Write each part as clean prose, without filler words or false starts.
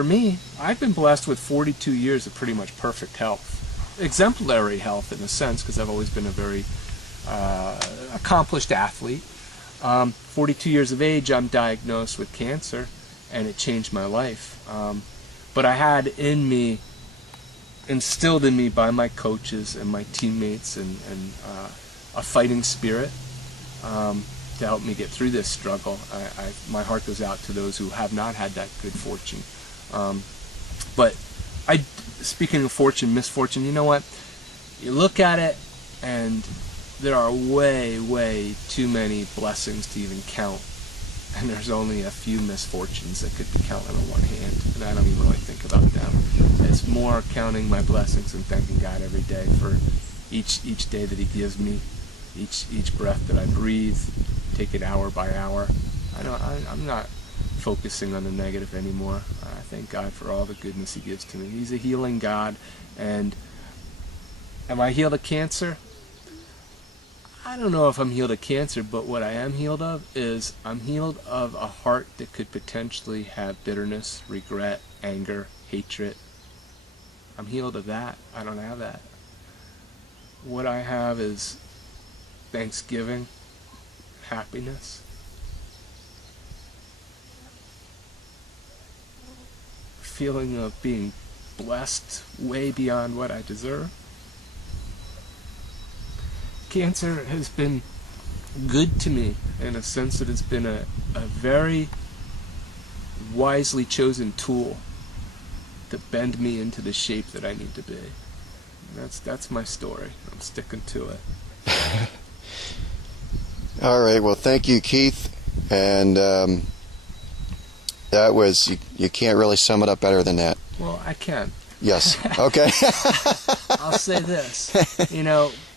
for me, I've been blessed with 42 years of pretty much perfect health. Exemplary health in a sense, because I've always been a very accomplished athlete. 42 years of age, I'm diagnosed with cancer, and it changed my life. But I had in me, instilled in me by my coaches and my teammates, and a fighting spirit to help me get through this struggle. My heart goes out to those who have not had that good fortune. But speaking of fortune, misfortune, you know what? You look at it, and there are way, way too many blessings to even count. And there's only a few misfortunes that could be counted on one hand, and I don't even really think about them. It's more counting my blessings and thanking God every day for each day that He gives me, each breath that I breathe, take it hour by hour. I'm not focusing on the negative anymore. I thank God for all the goodness He gives to me. He's a healing God, and am I healed of cancer? I don't know if I'm healed of cancer, but what I am healed of is I'm healed of a heart that could potentially have bitterness, regret, anger, hatred. I'm healed of that. I don't have that. What I have is thanksgiving, happiness, feeling of being blessed way beyond what I deserve. Cancer has been good to me in a sense that it's been a very wisely chosen tool to bend me into the shape that I need to be. And that's my story. I'm sticking to it. All right. Well, thank you, Keith. And that was, you can't really sum it up better than that. Well, I can. Yes. Okay. I'll say this.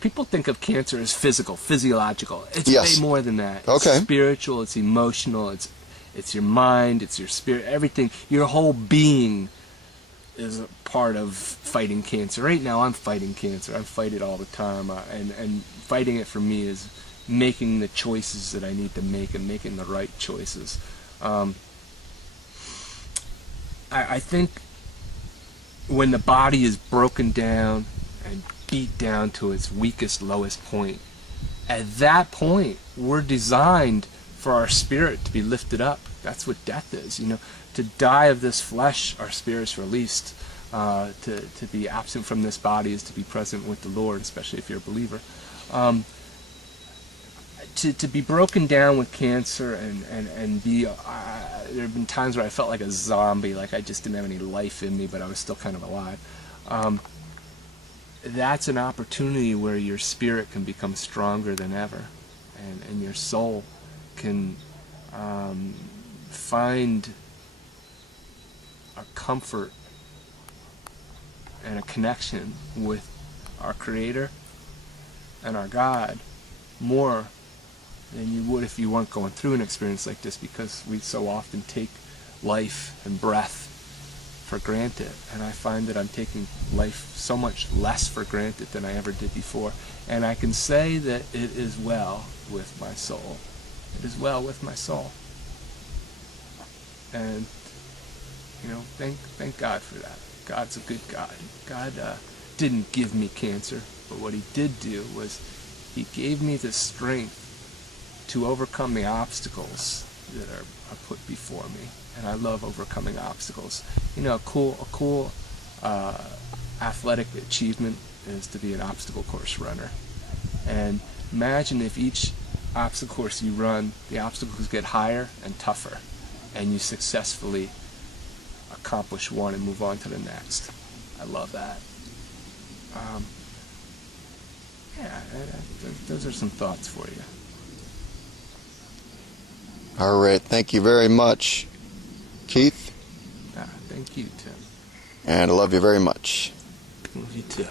People think of cancer as physical, physiological. It's Yes. way more than that. Okay. It's spiritual, it's emotional, it's your mind, it's your spirit, everything. Your whole being is a part of fighting cancer. Right now I'm fighting cancer. I fight it all the time. And fighting it for me is making the choices that I need to make and making the right choices. I think when the body is broken down and beat down to its weakest, lowest point, at that point we're designed for our spirit to be lifted up. That's what death is. To die of this flesh, our spirit's released. To be absent from this body is to be present with the Lord, especially if you're a believer. To be broken down with cancer and be there have been times where I felt like a zombie, like I just didn't have any life in me, but I was still kind of alive. That's an opportunity where your spirit can become stronger than ever, and your soul can find a comfort and a connection with our Creator and our God more than you would if you weren't going through an experience like this, because we so often take life and breath for granted. And I find that I'm taking life so much less for granted than I ever did before. And I can say that it is well with my soul. It is well with my soul. And, thank God for that. God's a good God. God didn't give me cancer, but what He did do was He gave me the strength to overcome the obstacles that are put before me. And I love overcoming obstacles. A cool athletic achievement is to be an obstacle course runner. And imagine if each obstacle course you run, the obstacles get higher and tougher, and you successfully accomplish one and move on to the next. I love that. Those are some thoughts for you. All right. Thank you very much, Keith. Thank you, Tim. And I love you very much. Love you too.